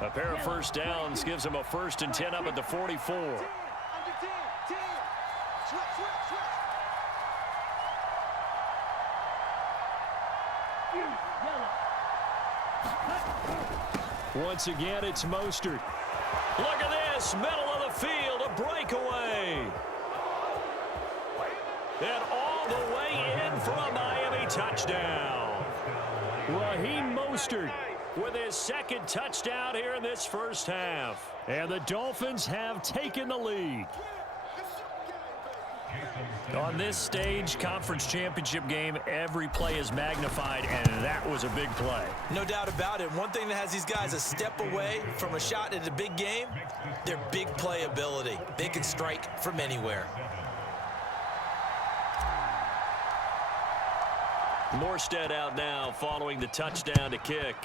A pair of first downs gives them a 1st and 10 up at the 44. Once again, it's Mostert. Look at this, middle of the field, a breakaway. And all the way in for a Miami touchdown. Raheem Mostert with his 2nd touchdown here in this first half. And the Dolphins have taken the lead. On this stage, conference championship game, every play is magnified, and that was a big play. No doubt about it. One thing that has these guys a step away from a shot at a big game, their big play ability. They can strike from anywhere. Morstead out now following the touchdown to kick.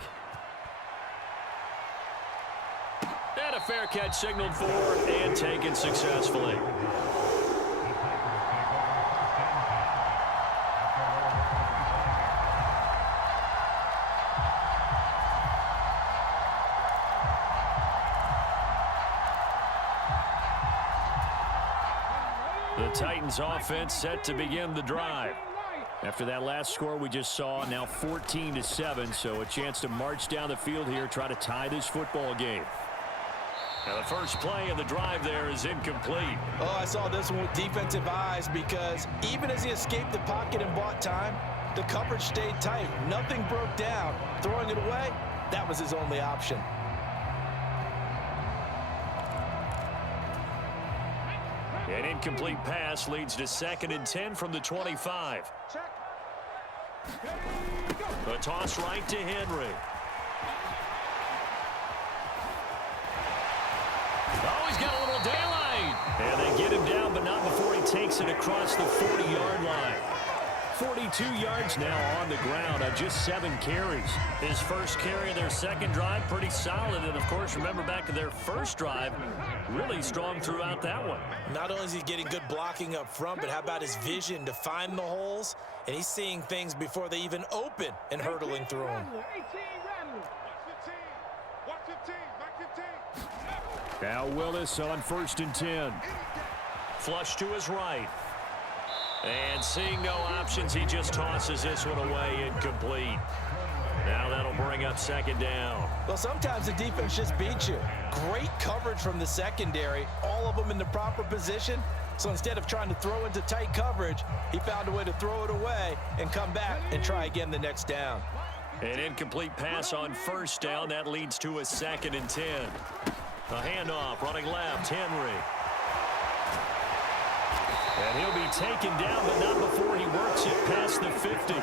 And a fair catch signaled for and taken successfully. The Titans offense set to begin the drive. After that last score we just saw, now 14-7, so a chance to march down the field here, try to tie this football game. Now the first play of the drive there is incomplete. Oh, I saw this one with defensive eyes because even as he escaped the pocket and bought time, the coverage stayed tight. Nothing broke down. Throwing it away, that was his only option. An incomplete pass leads to 2nd and 10 from the 25. A toss right to Henry. Oh, he's got a little daylight. And they get him down, but not before he takes it across the 40-yard line. 42 yards now on the ground on just 7 carries. His first carry of their 2nd drive, pretty solid. And, of course, remember back to their first drive, really strong throughout that one. Not only is he getting good blocking up front, but how about his vision to find the holes? And he's seeing things before they even open and hurdling through them. Now Willis on 1st and 10. Flush to his right. And seeing no options, he just tosses this one away incomplete. Now that'll bring up 2nd down. Well, sometimes the defense just beats you. Great coverage from the secondary, all of them in the proper position. So instead of trying to throw into tight coverage, he found a way to throw it away and come back and try again the next down. An incomplete pass on 1st down. That leads to a 2nd and 10. A handoff running left, Henry. And he'll be taken down, but not before he works it past the 50.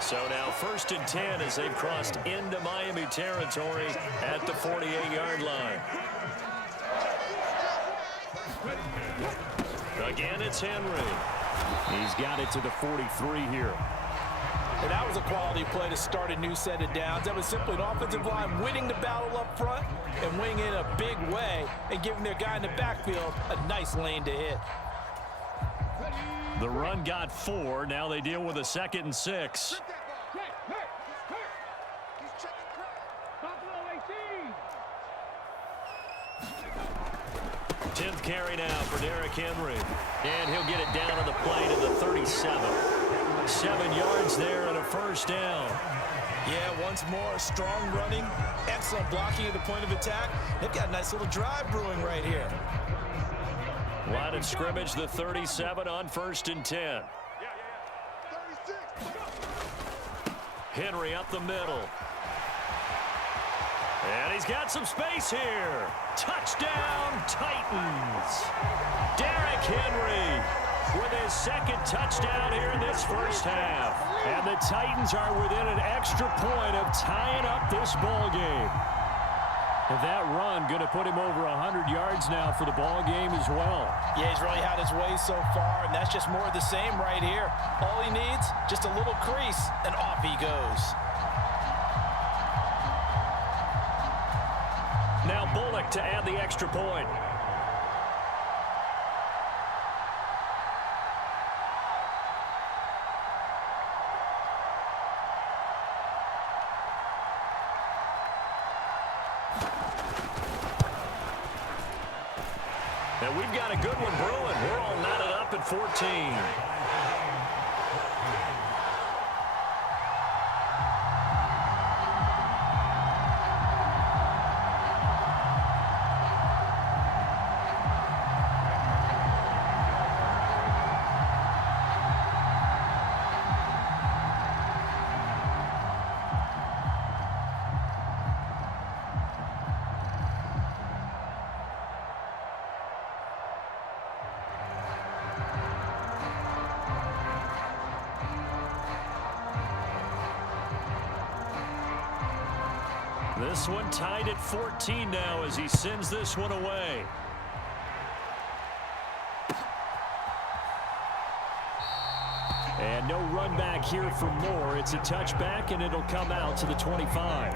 So now 1st and 10 as they've crossed into Miami territory at the 48-yard line. Again, it's Henry. He's got it to the 43 here. And that was a quality play to start a new set of downs. That was simply an offensive line winning the battle up front and winning in a big way and giving their guy in the backfield a nice lane to hit. The run got 4. Now they deal with a 2nd and 6. 10th carry now for Derrick Henry. And he'll get it down on the play to the 37. 7 yards there and a 1st down. Yeah, once more, strong running, excellent blocking at the point of attack. They've got a nice little drive brewing right here. Line of scrimmage, the 37 on 1st and 10. Henry up the middle. And he's got some space here. Touchdown, Titans. Derrick Henry with his 2nd touchdown here in this first half. And the Titans are within an extra point of tying up this ball game. And that run going to put him over 100 yards now for the ball game as well. Yeah, he's really had his way so far, and that's just more of the same right here. All he needs, just a little crease, and off he goes. Now Bullock to add the extra point. And we've got a good one brewing. We're all knotted up at 14. This one tied at 14 now as he sends this one away. And no run back here for more. It's a touchback, and it'll come out to the 25.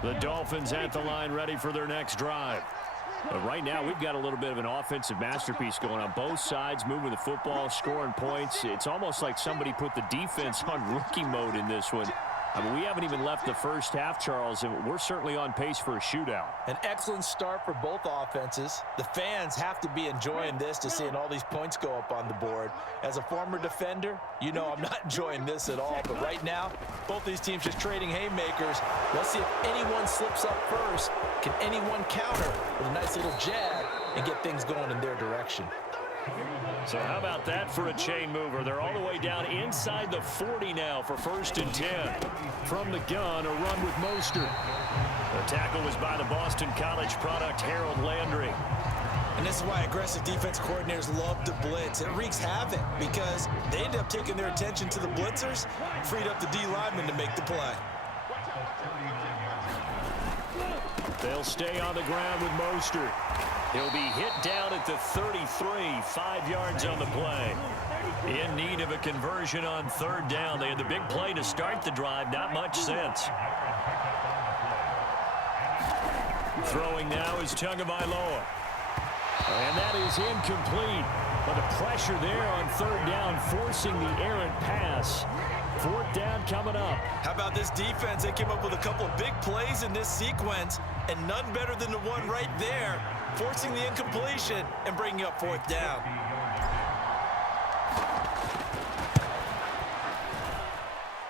The Dolphins at the line ready for their next drive. But right now, we've got a little bit of an offensive masterpiece going on. Both sides moving the football, scoring points. It's almost like somebody put the defense on rookie mode in this one. I mean, we haven't even left the first half, Charles, and we're certainly on pace for a shootout. An excellent start for both offenses. The fans have to be enjoying this to seeing all these points go up on the board. As a former defender, you know I'm not enjoying this at all. But right now, both these teams just trading haymakers. Let's see if anyone slips up first. Can anyone counter with a nice little jab and get things going in their direction? So how about that for a chain mover? They're all the way down inside the 40 now for 1st and 10. From the gun, a run with Mostert. The tackle was by the Boston College product, Harold Landry. And this is why aggressive defense coordinators love to blitz. It wreaks havoc because they end up taking their attention to the blitzers, freed up the D linemen to make the play. They'll stay on the ground with Mostert. He'll be hit down at the 33, 5 yards on the play. In need of a conversion on 3rd down. They had the big play to start the drive, not much sense. Throwing now is Tagovailoa. And that is incomplete. But the pressure there on 3rd down, forcing the errant pass. 4th down coming up. How about this defense? They came up with a couple of big plays in this sequence, and none better than the one right there, forcing the incompletion and bringing up 4th down.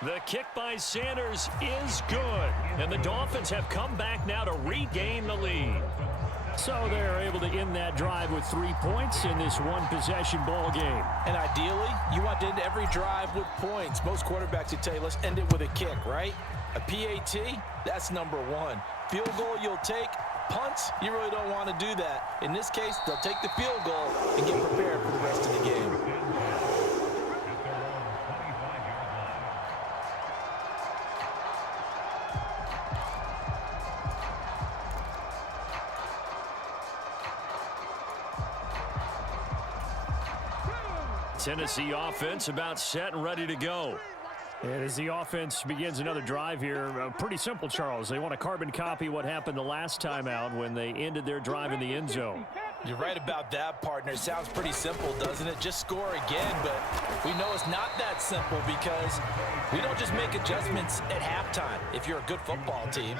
The kick by Sanders is good, and the Dolphins have come back now to regain the lead. So they're able to end that drive with 3 points in this one-possession ball game. And ideally, you want to end every drive with points. Most quarterbacks would tell you, let's end it with a kick, right? A PAT, that's number 1. Field goal you'll take. Punts, you really don't want to do that. In this case, they'll take the field goal and get prepared for the rest of the game. Tennessee offense about set and ready to go. And as the offense begins another drive here, pretty simple, Charles. They want to carbon copy what happened the last time out when they ended their drive in the end zone. You're right about that, partner. Sounds pretty simple, doesn't it? Just score again, but we know it's not that simple because we don't just make adjustments at halftime. If you're a good football team,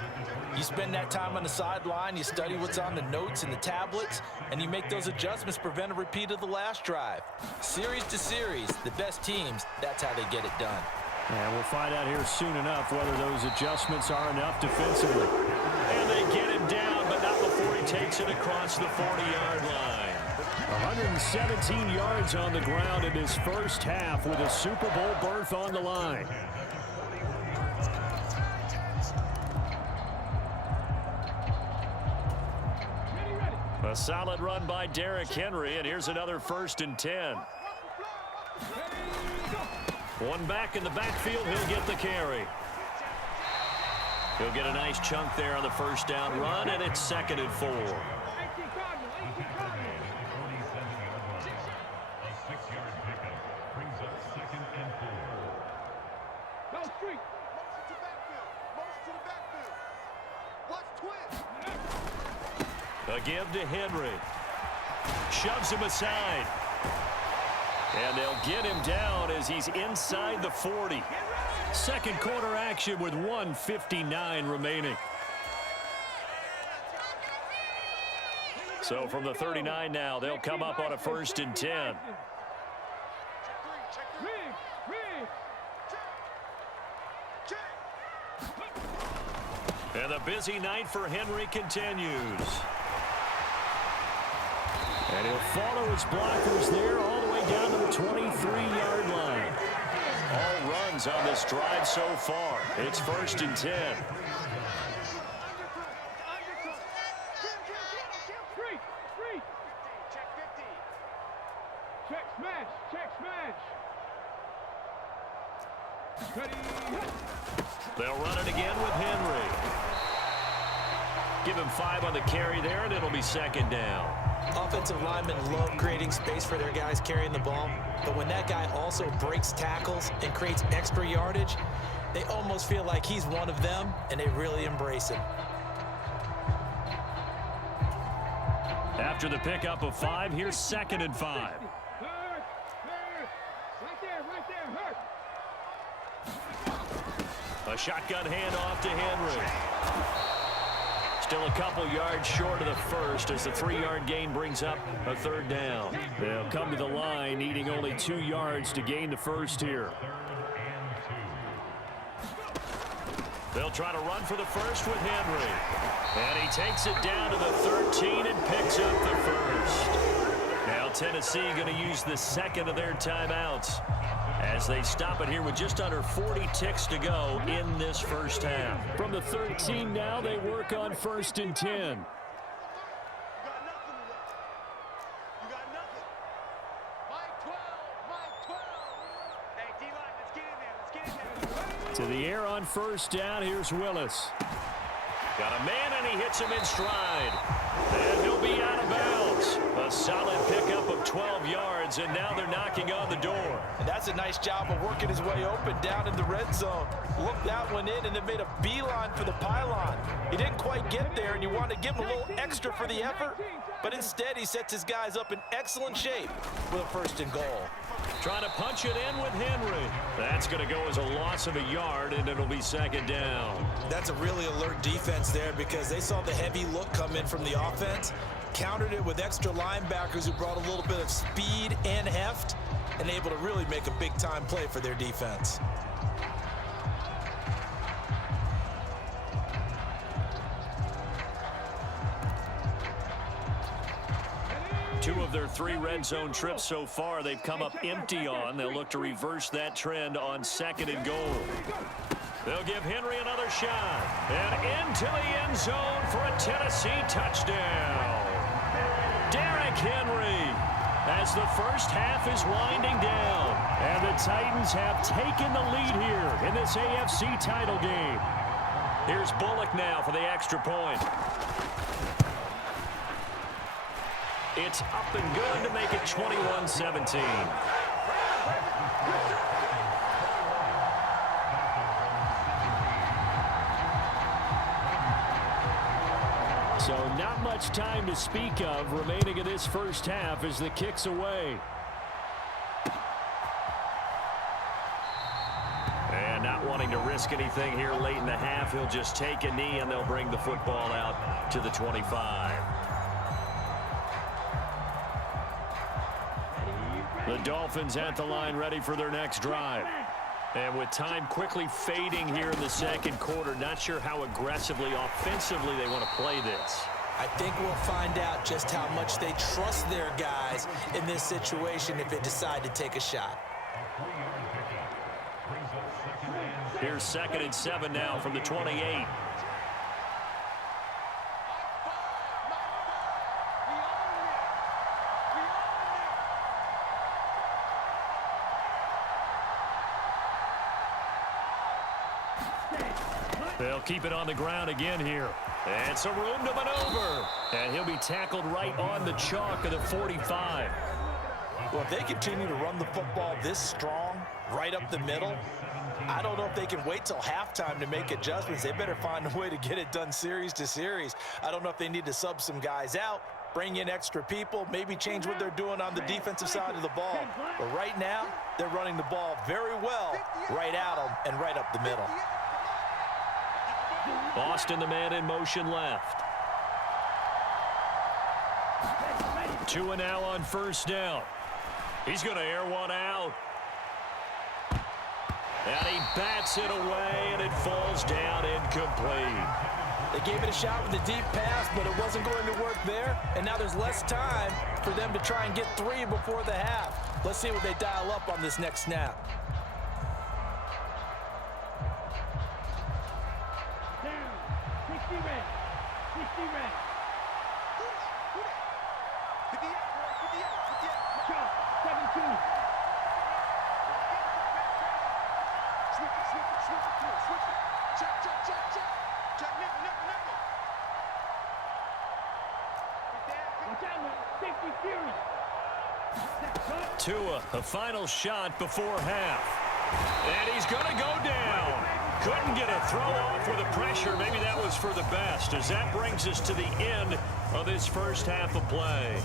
you spend that time on the sideline, you study what's on the notes and the tablets, and you make those adjustments, prevent a repeat of the last drive. Series to series, the best teams, that's how they get it done. And we'll find out here soon enough whether those adjustments are enough defensively. And they get him down, but not before he takes it across the 40-yard line. 117 yards on the ground in his first half with a Super Bowl berth on the line. A solid run by Derrick Henry, and here's another 1st and 10. One back in the backfield, he'll get the carry. He'll get a nice chunk there on the 1st down run, and it's 2nd and 4. A give to Henry. Shoves him aside. And they'll get him down as he's inside the 40. Second quarter action with 1:59 remaining. So from the 39 now, they'll come up on a 1st and 10. And the busy night for Henry continues. And he'll follow his blockers there all the way down to the 23-yard line. All runs on this drive so far. It's 1st and 10. They'll run it again with Henry. Give him 5 on the carry there, and it'll be 2nd down. Offensive linemen love creating space for their guys carrying the ball, but when that guy also breaks tackles and creates extra yardage, they almost feel like he's one of them, and they really embrace him. After the pickup of 5, here's 2nd and 5. A shotgun handoff to Henry. Still a couple yards short of the first as the 3-yard gain brings up a 3rd down. They'll come to the line needing only 2 yards to gain the first here. They'll try to run for the first with Henry. And he takes it down to the 13 and picks up the first. Now Tennessee going to use the 2nd of their timeouts as they stop it here with just under 40 ticks to go in this first half. From the 13 now, they work on 1st and 10. To the air on 1st down, here's Willis. Got a man, and he hits him in stride. And he'll be out of bounds. A solid pickup of 12 yards, and now they're knocking on the door. And that's a nice job of working his way open down in the red zone. Looked that one in and then made a beeline for the pylon. He didn't quite get there, and you want to give him a little extra for the effort, but instead he sets his guys up in excellent shape with a 1st and goal. Trying to punch it in with Henry. That's going to go as a loss of a yard, and it'll be 2nd down. That's a really alert defense there because they saw the heavy look come in from the offense, countered it with extra linebackers who brought a little bit of speed and heft, and able to really make a big-time play for their defense. Two of their 3 red zone trips so far they've come up empty on. They'll look to reverse that trend on 2nd and goal. They'll give Henry another shot. And into the end zone for a Tennessee touchdown. Derrick Henry as the first half is winding down. And the Titans have taken the lead here in this AFC title game. Here's Bullock now for the extra point. It's up and good to make it 21-17. So not much time to speak of remaining in this first half as the kick's away. And not wanting to risk anything here late in the half, he'll just take a knee and they'll bring the football out to the 25. The Dolphins at the line ready for their next drive. And with time quickly fading here in the second quarter, not sure how aggressively, offensively they want to play this. I think we'll find out just how much they trust their guys in this situation if they decide to take a shot. Here's 2nd and 7 now from the 28. They'll keep it on the ground again here. And some room to maneuver. And he'll be tackled right on the chalk of the 45. Well, if they continue to run the football this strong, right up the middle, I don't know if they can wait till halftime to make adjustments. They better find a way to get it done series to series. I don't know if they need to sub some guys out, bring in extra people, maybe change what they're doing on the defensive side of the ball. But right now, they're running the ball very well right at them and right up the middle. Boston, the man in motion left. 2 and now on first down. He's going to air one out. And he bats it away, and it falls down incomplete. They gave it a shot with a deep pass, but it wasn't going to work there. And now there's less time for them to try and get 3 before the half. Let's see what they dial up on this next snap. Down. 60 red. 60 red. Shot. 17. Tua, a final shot before half. And he's going to go down. Couldn't get a throw off with the pressure. Maybe that was for the best, as that brings us to the end of this first half of play.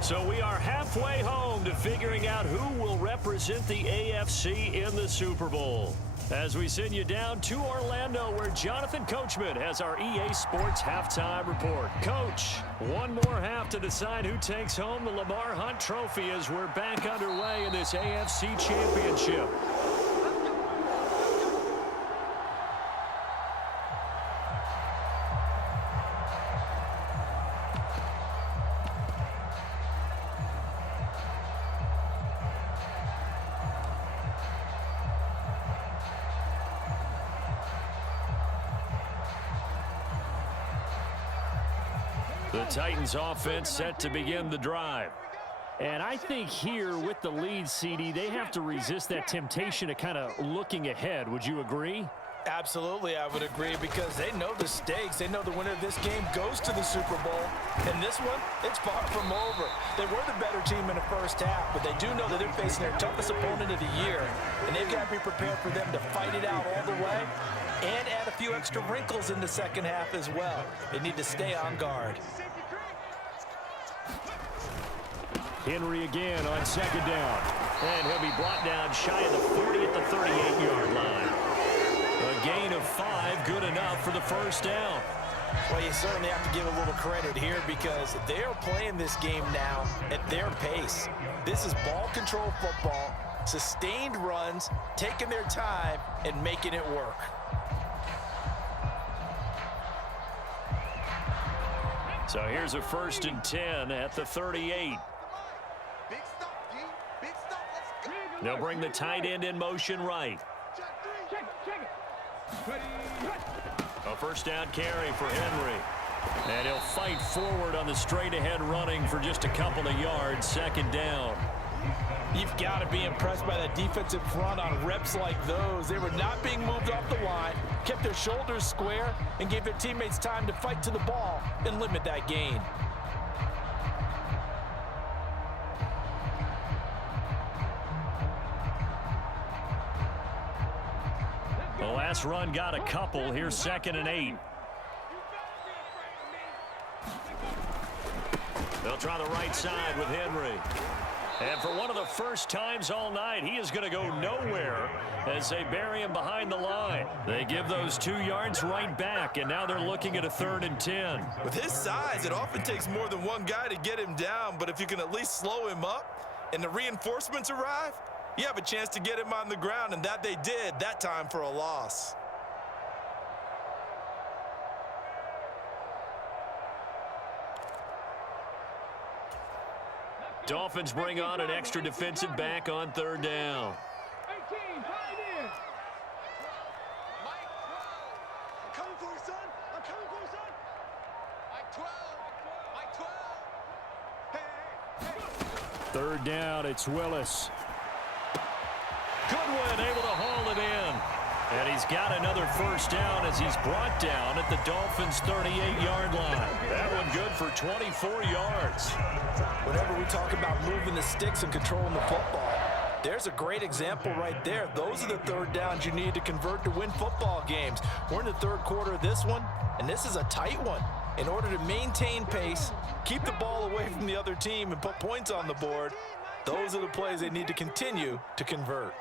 So we are halfway home to figuring out who will represent the AFC in the Super Bowl. As we send you down to Orlando, where Jonathan Coachman has our EA Sports halftime report. Coach, one more half to decide who takes home the Lamar Hunt Trophy as we're back underway in this AFC Championship. The Titans offense set to begin the drive. And I think here with the lead, CD, they have to resist that temptation of kind of looking ahead. Would you agree? Absolutely, I would agree, because they know the stakes. They know the winner of this game goes to the Super Bowl. And this one, it's far from over. They were the better team in the first half, but they do know that they're facing their toughest opponent of the year. And they've got to be prepared for them to fight it out all the way and add a few extra wrinkles in the second half as well. They need to stay on guard. Henry again on second down. And he'll be brought down shy of the 40 at the 38-yard line. A gain of 5, good enough for the first down. Well, you certainly have to give a little credit here, because they are playing this game now at their pace. This is ball control football, sustained runs, taking their time, and making it work. So here's a 1st and 10 at the 38. They'll bring the tight end in motion right. A first down carry for Henry. And he'll fight forward on the straight-ahead running for just a couple of yards. 2nd down. You've got to be impressed by that defensive front on reps like those. They were not being moved off the line, kept their shoulders square, and gave their teammates time to fight to the ball and limit that gain. The last run got a couple. Here's 2nd and 8. They'll try the right side with Henry. And for one of the first times all night, he is going to go nowhere as they bury him behind the line. They give those 2 yards right back, and now they're looking at a 3rd and 10. With his size, it often takes more than one guy to get him down, but if you can at least slow him up and the reinforcements arrive, you have a chance to get him on the ground, and that they did that time for a loss. Dolphins bring on an extra defensive back on 3rd down. 18, pioneer. Mike 12. I'm coming for you, son. I'm coming for you, son. Mike 12. Mike 12. Hey. 3rd down, it's Willis. Goodwin able to haul it in. And he's got another first down as he's brought down at the Dolphins' 38-yard line. That one good for 24 yards. Whenever we talk about moving the sticks and controlling the football, There's a great example right there. Those are the third downs you need to convert to win football games. We're in the third quarter of this one, and this is a tight one. In order to maintain pace, keep the ball away from the other team, and put points on the board, those are the plays they need to continue to convert.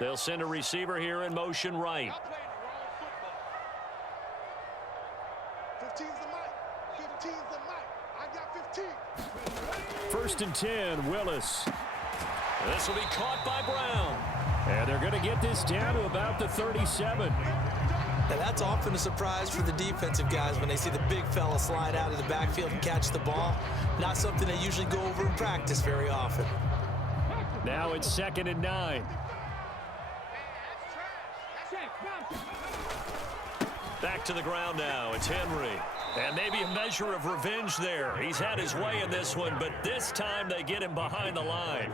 They'll send a receiver here in motion right. 15's the mic. 15's the mic. I got 15. First and 10, Willis. This will be caught by Brown. And they're going to get this down to about the 37. Now that's often a surprise for the defensive guys when they see the big fella slide out of the backfield and catch the ball. Not something they usually go over in practice very often. Now it's 2nd and 9. Back to the ground now. It's Henry. And maybe a measure of revenge there. He's had his way in this one, but this time they get him behind the line.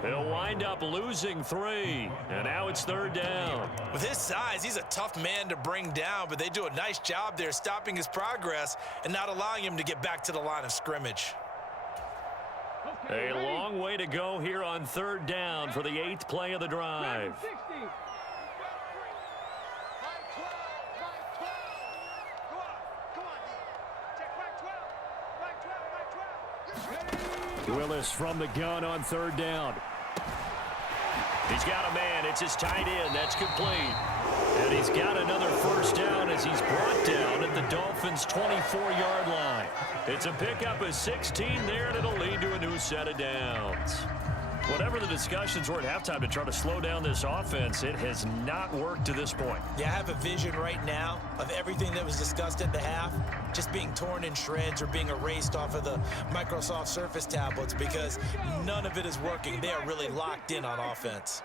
They'll wind up losing 3. And now it's 3rd down. With his size, he's a tough man to bring down, but they do a nice job there stopping his progress and not allowing him to get back to the line of scrimmage. A long way to go here on 3rd down for the 8th play of the drive. Willis from the gun on 3rd down. He's got a man. It's his tight end. That's complete. And he's got another 1st down as he's brought down at the Dolphins' 24-yard line. It's a pickup of 16 there, and it'll lead to a new set of downs. Whatever the discussions were at halftime to try to slow down this offense, it has not worked to this point. Yeah, I have a vision right now of everything that was discussed at the half just being torn in shreds or being erased off of the Microsoft Surface tablets because none of it is working. They are really locked in on offense.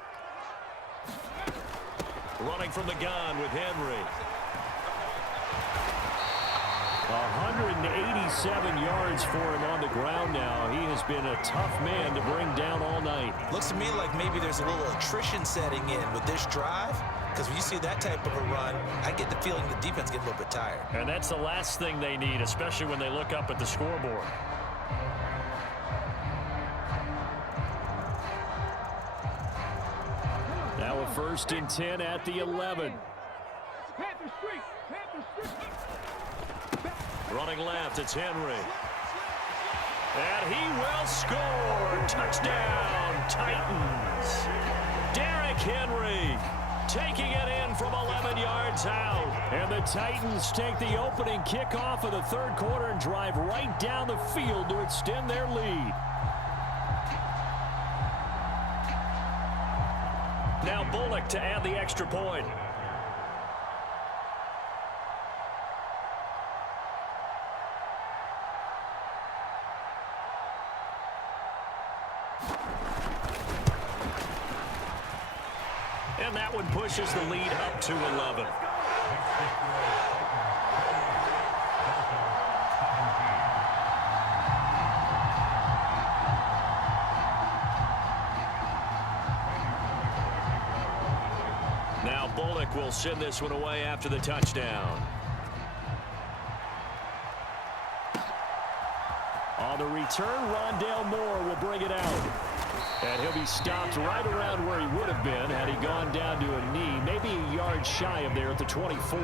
Running from the gun with Henry. 187 yards for him on the ground now. He has been a tough man to bring down all night. Looks to me like maybe there's a little attrition setting in with this drive, because when you see that type of a run, I get the feeling the defense gets a little bit tired. And that's the last thing they need, especially when they look up at the scoreboard. Now a 1st and 10 at the 11. Panther Street. Panther Street. Running left, it's Henry. And he will score. Touchdown, Titans. Derrick Henry taking it in from 11 yards out. And the Titans take the opening kickoff of the 3rd quarter and drive right down the field to extend their lead. Now Bullock to add the extra point. And that one pushes the lead up to 11. Now Bullock will send this one away after the touchdown. On the return, Rondale Moore will bring it out. And he'll be stopped right around where he would have been had he gone down to a knee, maybe a yard shy of there at the 24.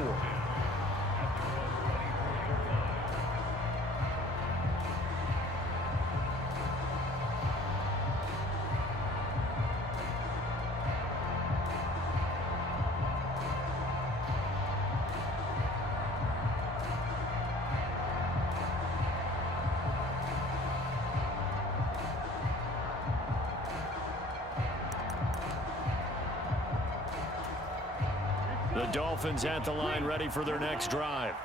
The Dolphins at the line ready for their next drive.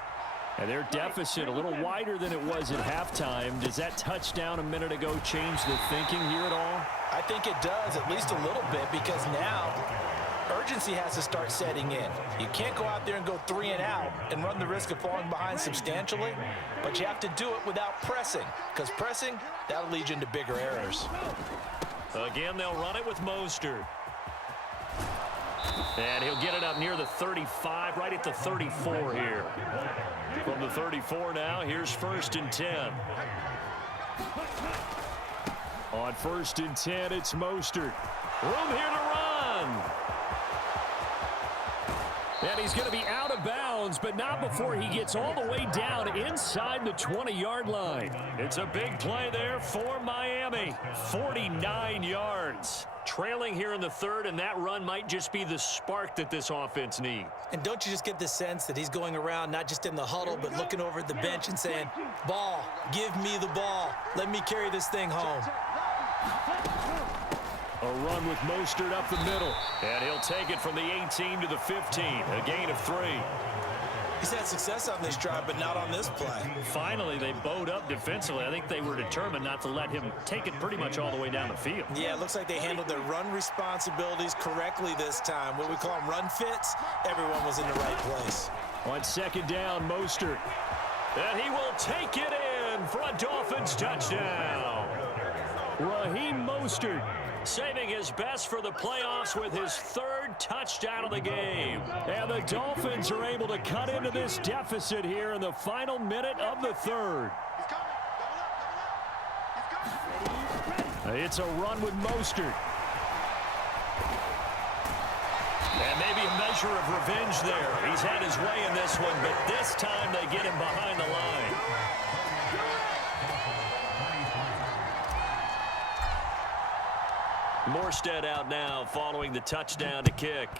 And their deficit a little wider than it was at halftime. Does that touchdown a minute ago change the thinking here at all? I think it does, at least a little bit, because now urgency has to start setting in. You can't go out there and go 3 and out and run the risk of falling behind substantially, but you have to do it without pressing, because pressing, that'll lead you into bigger errors. Again, they'll run it with Mostert. And he'll get it up near the 35, right at the 34 here. From the 34 now, here's 1st and 10. On 1st and 10, it's Mostert. Room here to run. And he's going to be out of bounds, but not before he gets all the way down inside the 20-yard line. It's a big play there for Miami. 49 yards. Trailing here in the third, and that run might just be the spark that this offense needs. And don't you just get the sense that he's going around, not just in the huddle, but looking over at the bench and saying, ball, give me the ball. Let me carry this thing home. A run with Mostert up the middle. And he'll take it from the 18 to the 15. A gain of 3. He's had success on this drive, but not on this play. Finally, they bowed up defensively. I think they were determined not to let him take it pretty much all the way down the field. Yeah, it looks like they handled their run responsibilities correctly this time. What we call them run fits, everyone was in the right place. On 2nd down, Mostert. And he will take it in for a Dolphins touchdown. Raheem Mostert saving his best for the playoffs with his 3rd touchdown of the game. And the Dolphins are able to cut into this deficit here in the final minute of the 3rd. It's a run with Mostert. And maybe a measure of revenge there. He's had his way in this one, but this time they get him behind the line. Morstead out now following the touchdown to kick.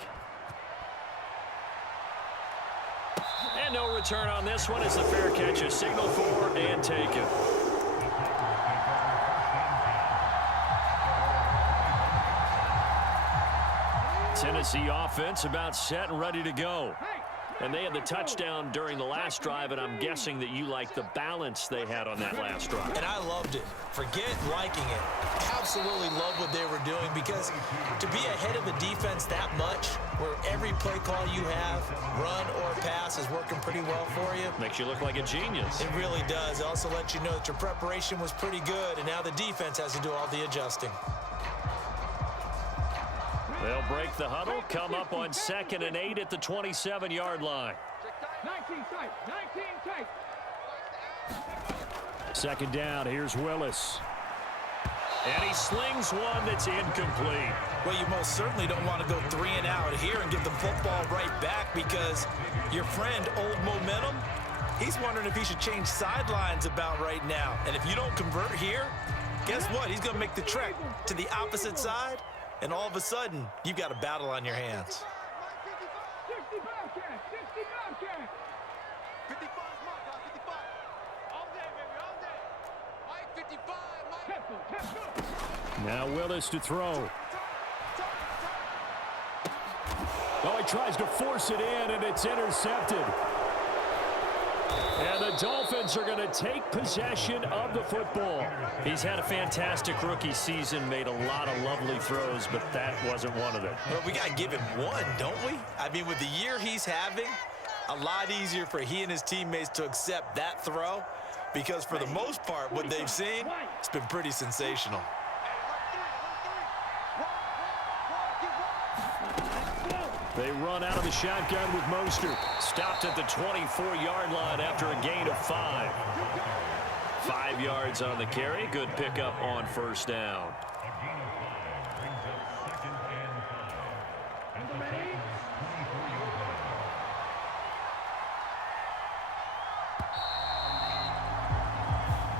And no return on this one as the fair catch is signaled for and taken. Tennessee offense about set and ready to go. And they had the touchdown during the last drive, and I'm guessing that you like the balance they had on that last drive. And I loved it. Forget liking it. Absolutely love what they were doing, because to be ahead of a defense that much, where every play call you have, run or pass, is working pretty well for you. Makes you look like a genius. It really does. It also lets you know that your preparation was pretty good, and now the defense has to do all the adjusting. They'll break the huddle, come up on 2nd and 8 at the 27-yard line. 19 tight, 19 tight. 2nd down, here's Willis. And he slings one that's incomplete. Well, you most certainly don't want to go 3 and out here and get the football right back, because your friend, Old Momentum, he's wondering if he should change sidelines about right now. And if you don't convert here, guess what? He's going to make the trek to the opposite side. And all of a sudden, you've got a battle on your hands. 65 cash, 65 cash. 55, Mike, 55. All day, baby, all day. Mike, 55, Mike. Now Willis to throw. Oh, he tries to force it in, and it's intercepted. And the Dolphins are going to take possession of the football. He's had a fantastic rookie season, made a lot of lovely throws, but that wasn't one of them. Well, we got to give him one, don't we? I mean, with the year he's having, a lot easier for he and his teammates to accept that throw, because for the most part, what they've seen, it's been pretty sensational. They run out of the shotgun with Mostert. Stopped at the 24-yard line after a gain of 5. 5 yards on the carry. Good pickup on 1st down.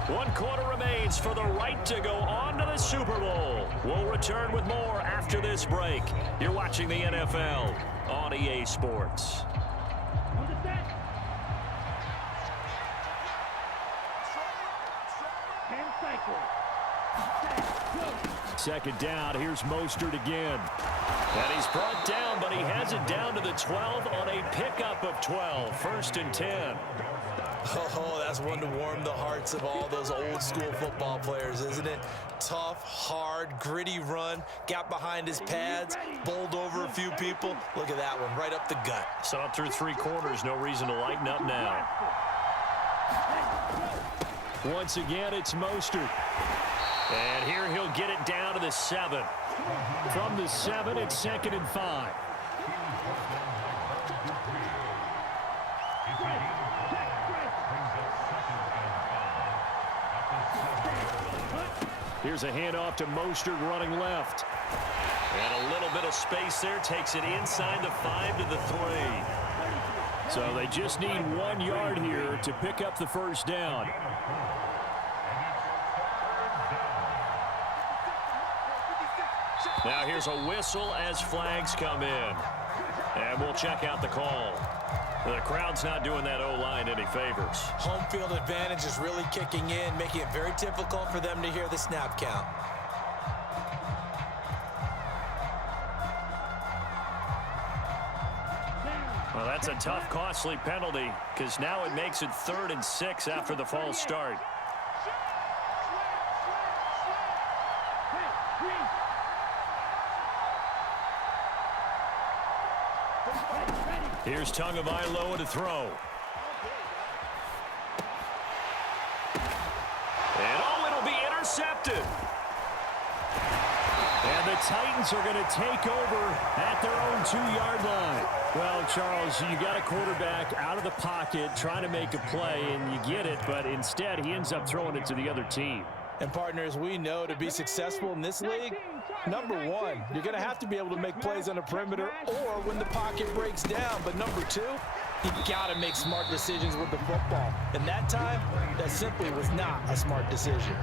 One quarter remains for the right to go on to the Super Bowl. We'll return with more after this break. You're watching the NFL on EA Sports. 2nd down, here's Mostert again. And he's brought down, but he has it down to the 12 on a pickup of 12. 1st and 10. Oh, that's one to warm the hearts of all those old school football players, isn't it? Tough, hard, gritty run, got behind his pads, bowled over a few people. Look at that one, right up the gut. Saw it through 3 quarters, no reason to lighten up now. Once again, it's Mostert. And here he'll get it down to the 7. From the 7, it's 2nd and 5. Here's a handoff to Mostert running left. And a little bit of space there. Takes it inside the 5 to the 3. So they just need 1 yard here to pick up the first down. Now here's a whistle as flags come in. And we'll check out the call. The crowd's not doing that O-line any favors. Home field advantage is really kicking in, making it very difficult for them to hear the snap count. Well, that's a tough, costly penalty because now it makes it 3rd and 6 after the false start. Here's Tagovailoa to throw. And it'll be intercepted. And the Titans are going to take over at their own 2-yard line. Well, Charles, you got a quarterback out of the pocket trying to make a play, and you get it, but instead he ends up throwing it to the other team. And partners, we know to be successful in this league, number one, you're going to have to be able to make plays on the perimeter or when the pocket breaks down. But number two, you got to make smart decisions with the football. And that time, that simply was not a smart decision.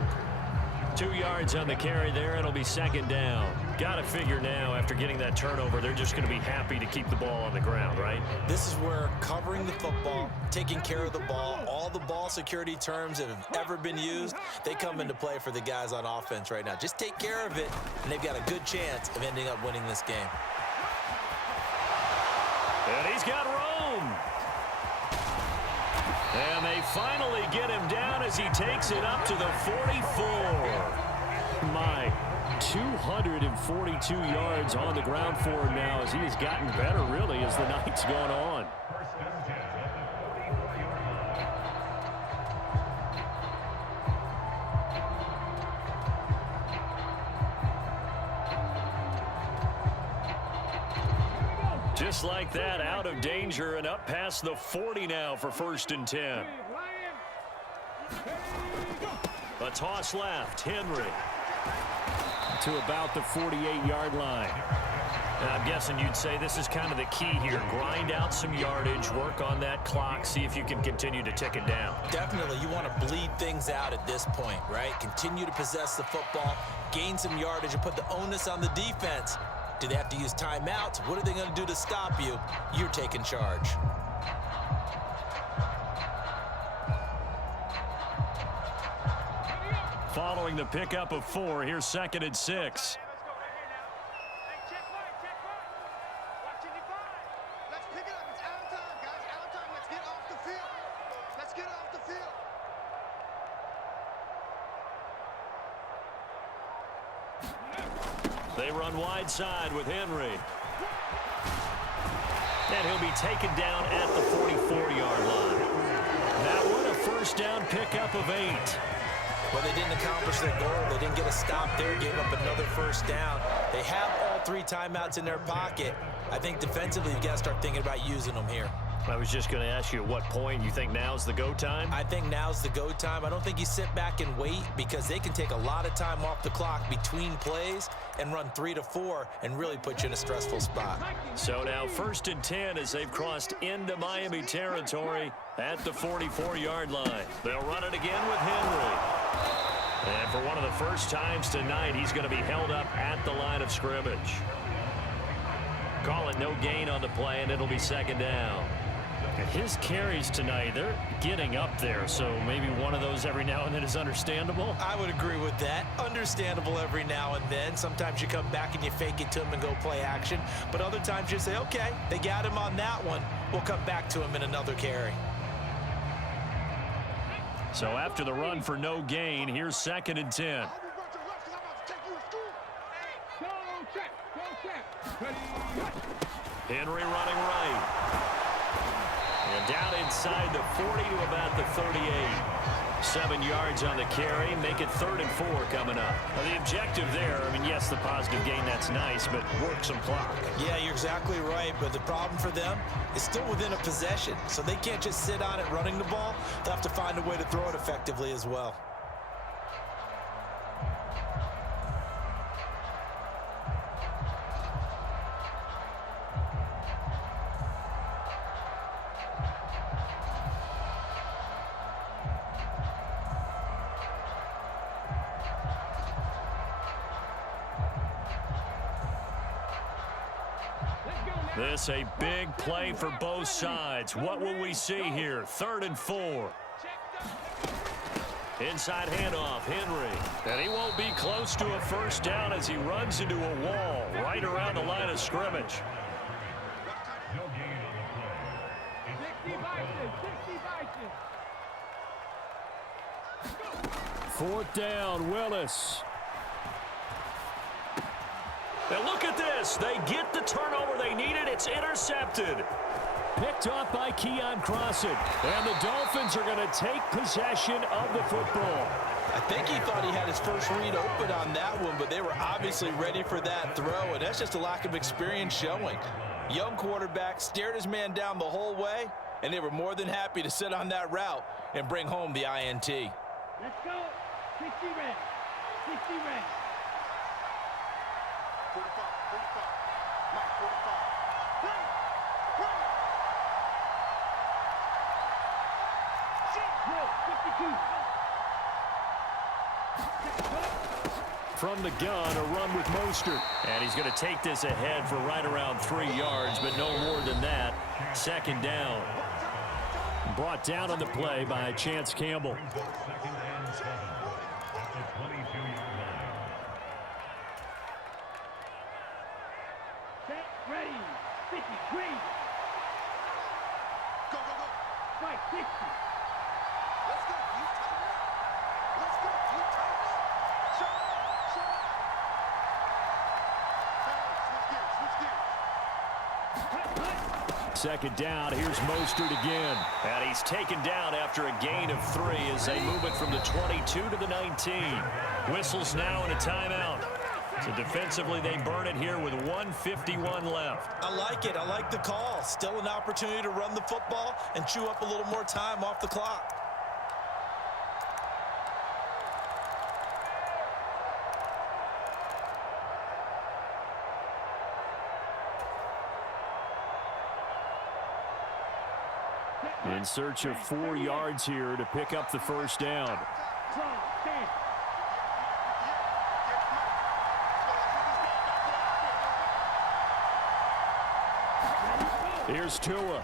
2 yards on the carry there. It'll be 2nd down. Got to figure now, after getting that turnover, they're just going to be happy to keep the ball on the ground, right? This is where covering the football, taking care of the ball, all the ball security terms that have ever been used, they come into play for the guys on offense right now. Just take care of it, and they've got a good chance of ending up winning this game. And he's got room. And they finally get him down as he takes it up to the 44. My 242 yards on the ground for him now as he has gotten better, really, as the night's gone on. Just like that, out of danger and up past the 40 now for 1st and 10. A toss left, Henry. To about the 48-yard line. And I'm guessing you'd say this is kind of the key here. Grind out some yardage, work on that clock, see if you can continue to tick it down. Definitely, you want to bleed things out at this point, right? Continue to possess the football, gain some yardage, and put the onus on the defense. Do they have to use timeouts? What are they going to do to stop you? You're taking charge. Following the pickup of 4, here's 2nd and 6. Let's pick it up. It's out of time, guys. Out of time. Let's get off the field. Let's get off the field. They run wide side with Henry. And he'll be taken down at the 44-yard line. That one, a 1st down pickup of 8. Well, they didn't accomplish their goal. They didn't get a stop there, gave up another 1st down. They have all 3 timeouts in their pocket. I think defensively, you've got to start thinking about using them here. I was just going to ask you at what point you think now's the go time? I think now's the go time. I don't think you sit back and wait because they can take a lot of time off the clock between plays and run 3 to 4 and really put you in a stressful spot. So now 1st and 10 as they've crossed into Miami territory at the 44-yard line. They'll run it again with Henry. And for one of the first times tonight, he's going to be held up at the line of scrimmage. Call it no gain on the play, and it'll be 2nd down. His carries tonight, they're getting up there, so maybe one of those every now and then is understandable. I would agree with that. Understandable every now and then. Sometimes you come back and you fake it to him and go play action, but other times you say, okay, they got him on that one. We'll come back to him in another carry. So after the run for no gain, here's 2nd and 10. I'll be right to left because I'm about to take you to school. Go check. Ready. Henry running right. And down inside the 40 to about the 38. 7 yards on the carry. Make it 3rd and 4 coming up. Now the objective there, I mean, yes, the positive gain, that's nice, but work some clock. Yeah, you're exactly right, but the problem for them is still within a possession, so they can't just sit on it running the ball. They'll have to find a way to throw it effectively as well. This a big play for both sides. What will we see here? 3rd and 4. Inside handoff, Henry. And he won't be close to a first down as he runs into a wall right around the line of scrimmage. 4th down, Willis. And look at this. They get the turnover they needed. It's intercepted. Picked off by Keon Crossett. And the Dolphins are going to take possession of the football. I think he thought he had his first read open on that one, but they were obviously ready for that throw, and that's just a lack of experience showing. Young quarterback stared his man down the whole way, and they were more than happy to sit on that route and bring home the INT. Let's go. 60 red. 60 red. 45, 45. Mike, 45. Run! Run! From the gun, a run with Mostert. And he's going to take this ahead for right around 3 yards, but no more than that. 2nd down. Brought down on the play by Chance Campbell. Set, ready. 50, green. Go, go, go. Strike, 60. Let's go. You tighten up. Let's go. You tighten up. Show up. Show up. Hey, switch gears. Switch gears. 2nd down. Here's Mostert again. And he's taken down after a gain of 3 as they move it from the 22 to the 19. Whistles now and a timeout. So defensively, they burn it here with 1:51 left. I like it. I like the call. Still an opportunity to run the football and chew up a little more time off the clock. In search of 4 yards here to pick up the first down. Here's Tua.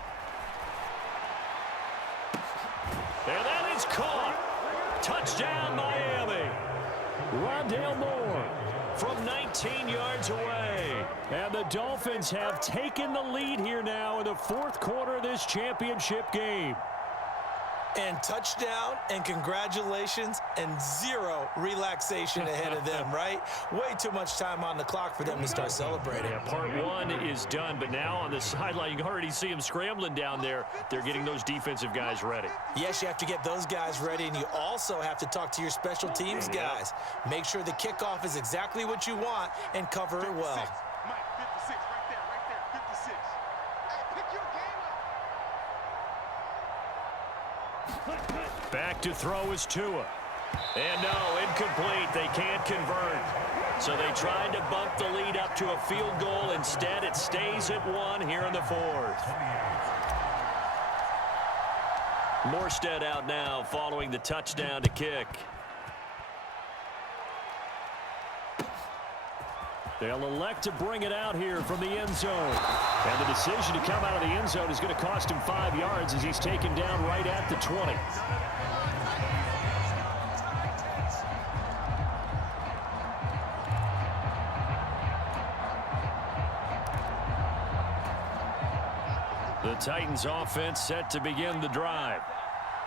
And that is caught. Touchdown, Miami. Rondale Moore from 19 yards away. And the Dolphins have taken the lead here now in the 4th quarter of this championship game. And touchdown and congratulations and 0 relaxation ahead of them, right? Way too much time on the clock for them to start celebrating. Yeah, part 1 is done, but now on the sideline, you can already see them scrambling down there. They're getting those defensive guys ready. Yes, you have to get those guys ready, and you also have to talk to your special teams guys. Make sure the kickoff is exactly what you want and cover it well. Mike, 56, right there, 56. Hey, pick your game up. Back to throw is Tua. And no, incomplete. They can't convert. So they tried to bump the lead up to a field goal. Instead, it stays at 1 here in the 4th. Morstead out now following the touchdown to kick. They'll elect to bring it out here from the end zone. And the decision to come out of the end zone is going to cost him 5 yards as he's taken down right at the 20. The Titans offense set to begin the drive.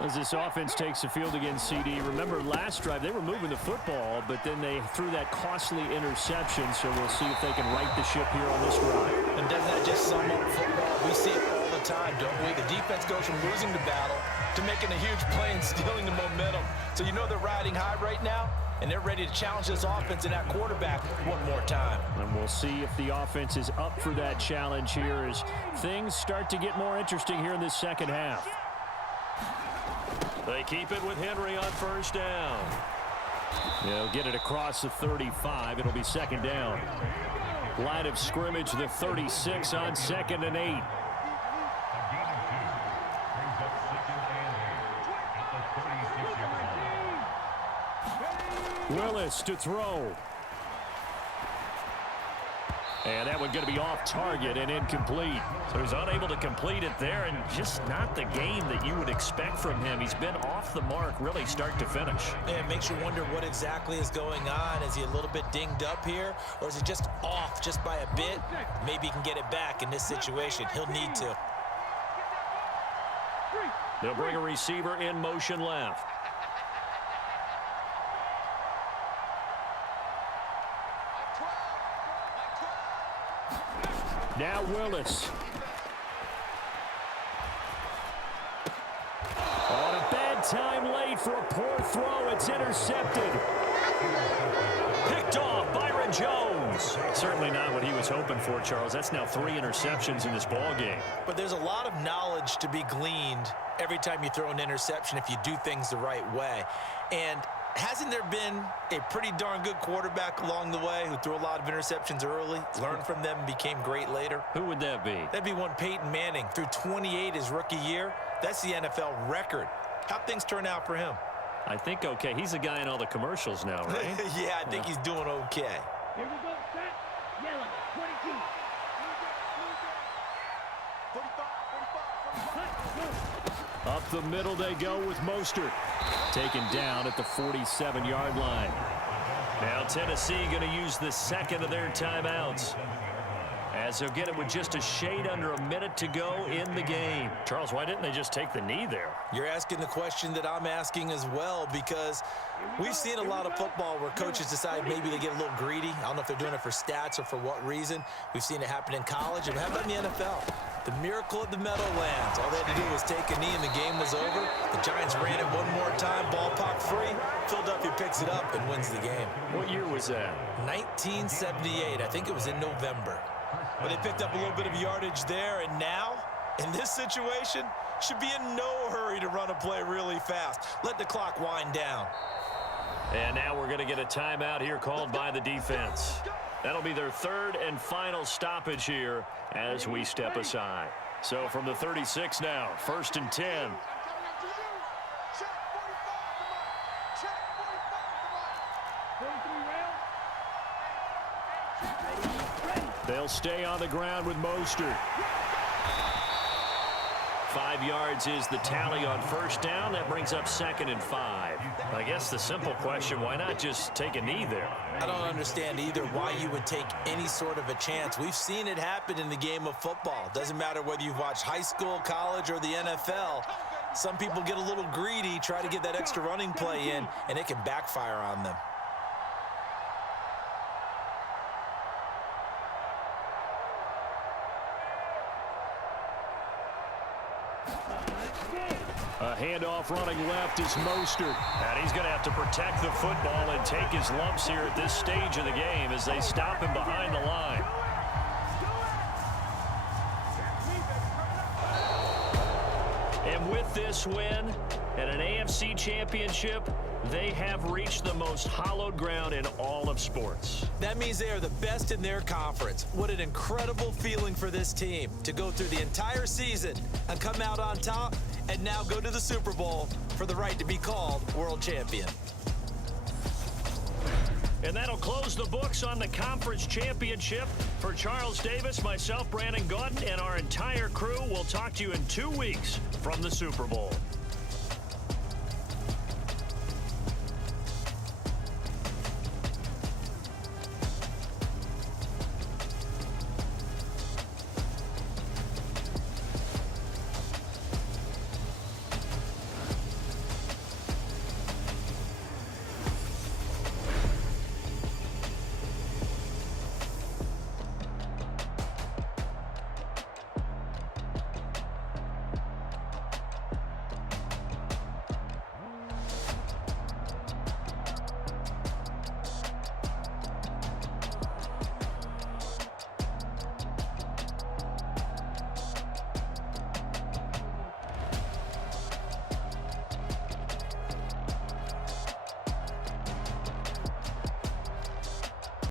As this offense takes the field against CD, remember last drive they were moving the football, but then they threw that costly interception, so we'll see if they can right the ship here on this drive. And doesn't that just sum up football? We see it all the time, don't we? The defense goes from losing the battle to making a huge play and stealing the momentum. So you know they're riding high right now, and they're ready to challenge this offense and that quarterback one more time. And we'll see if the offense is up for that challenge here as things start to get more interesting here in this second half. They keep it with Henry on first down. They'll get it across the 35. It'll be 2nd down. Line of scrimmage, the 36 on 2nd and 8. Willis to throw. And that one going to be off target and incomplete. So he's unable to complete it there, and just not the game that you would expect from him. He's been off the mark really start to finish. Yeah, it makes you wonder what exactly is going on. Is he a little bit dinged up here, or is he just off just by a bit? Maybe he can get it back in this situation. He'll need to. They'll bring a receiver in motion left. Now Willis. On a bad time late for a poor throw. It's intercepted. Picked off Byron Jones. Certainly not what he was hoping for, Charles. That's now 3 interceptions in this ball game. But there's a lot of knowledge to be gleaned every time you throw an interception if you do things the right way. And hasn't there been a pretty darn good quarterback along the way who threw a lot of interceptions early, learned from them, and became great later? Who would that be? That'd be one Peyton Manning. Threw 28 his rookie year. That's the NFL record. How'd things turn out for him? I think okay. He's the guy in all the commercials now, right? Yeah, I think he's doing okay. Here we go, set. Yellow, 22. 45. Up the middle they go with Mostert. Taken down at the 47-yard line. Now Tennessee going to use the second of their timeouts, as they'll get it with just a shade under a minute to go in the game. Charles, why didn't they just take the knee there? You're asking the question that I'm asking as well, because we've seen a lot of football where coaches decide maybe they get a little greedy. I don't know if they're doing it for stats or for what reason. We've seen it happen in college, and how about in the NFL? The miracle of the Meadowlands. All they had to do was take a knee and the game was over. The Giants ran it one more time, ballpark free. Philadelphia picks it up and wins the game. What year was that? 1978. I think it was in November. But they picked up a little bit of yardage there, and now, in this situation, should be in no hurry to run a play really fast. Let the clock wind down. And now we're going to get a timeout here called by the defense. That'll be their third and final stoppage here as we step aside. So from the 36 now, 1st and 10. They'll stay on the ground with Mostert. 5 yards is the tally on first down. That brings up 2nd and 5. I guess the simple question, why not just take a knee there? I don't understand either why you would take any sort of a chance. We've seen it happen in the game of football. Doesn't matter whether you've watched high school, college, or the NFL. Some people get a little greedy, try to get that extra running play in, and it can backfire on them. A handoff running left is Mostert. And he's going to have to protect the football and take his lumps here at this stage of the game as they stop him behind the line. And with this win and an AFC Championship, they have reached the most hallowed ground in all of sports. That means they are the best in their conference. What an incredible feeling for this team to go through the entire season and come out on top and now go to the Super Bowl for the right to be called world champion. And that'll close the books on the conference championship. For Charles Davis, myself, Brandon Gaudin, and our entire crew, we'll talk to you in 2 weeks from the Super Bowl.